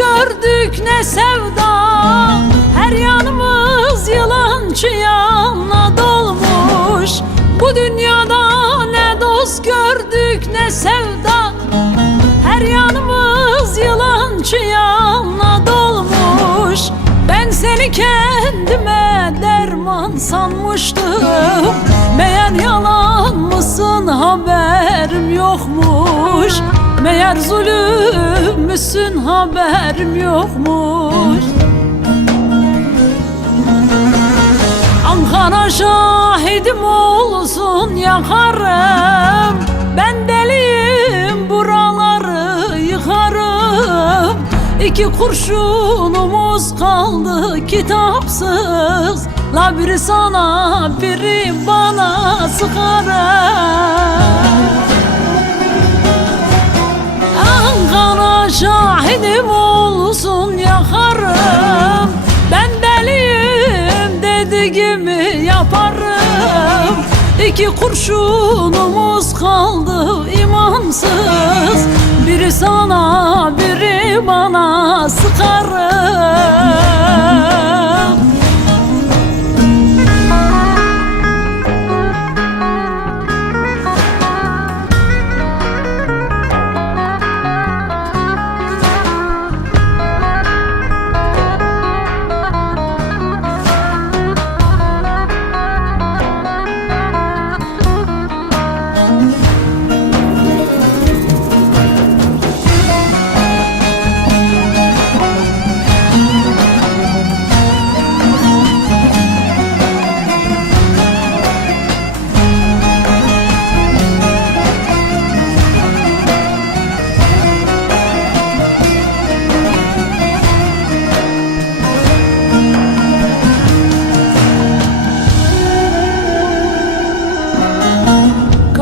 gördük ne sevda. Her yanımız yılan çıyanla dolmuş. Bu dünyada ne dost gördük ne sevda. Her yanımız yılan çıyanla dolmuş. Ben seni kendime derman sanmıştım. Meğer yalan mısın haberim yokmuş Meğer zulüm müsün haberim yokmuş. Ankara şahidim olsun yakarım. Ben deliyim buraları yıkarım. İki kurşunumuz kaldı kitapsız. La biri sana biri bana sıkarım dediğimi yaparım. İki kurşunumuz kaldı imansız. Biri sana biri bana sıkarım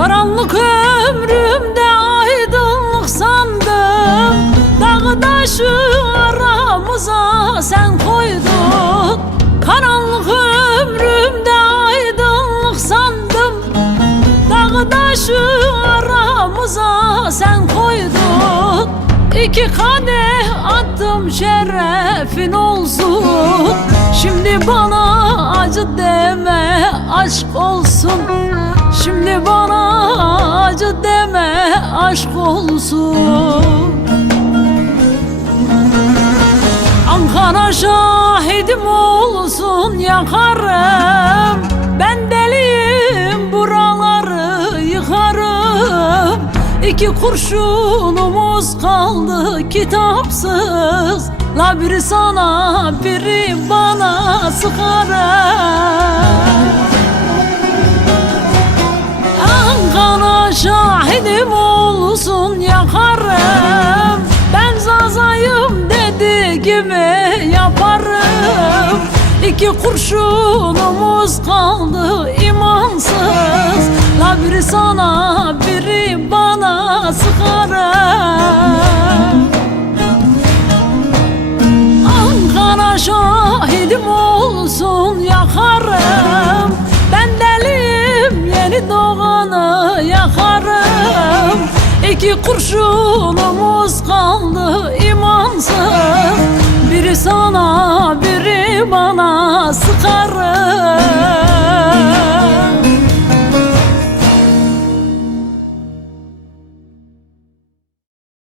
Karanlık ömrümde aydınlık sandım. Dağı taşı aramıza sen koydun. Karanlık ömrümde aydınlık sandım. Dağı taşı aramıza sen koydun. İki kadeh attım şerefin olsun. Şimdi bana acı deme aşk olsun. Şimdi bana aşk olsun. Ankara şahidim olsun yakarım. Ben deliyim buraları yıkarım. İki kurşunumuz kaldı kitapsız. La biri sana biri bana sıkarım olsun yakarım Ben zazayım dediğimi yaparım. İki kurşunumuz kaldı imansız. La biri sana biri bana sıkarım. Ankara şahidim olsun yakarım İki kurşunumuz kaldı imansız. Biri sana biri bana sıkarım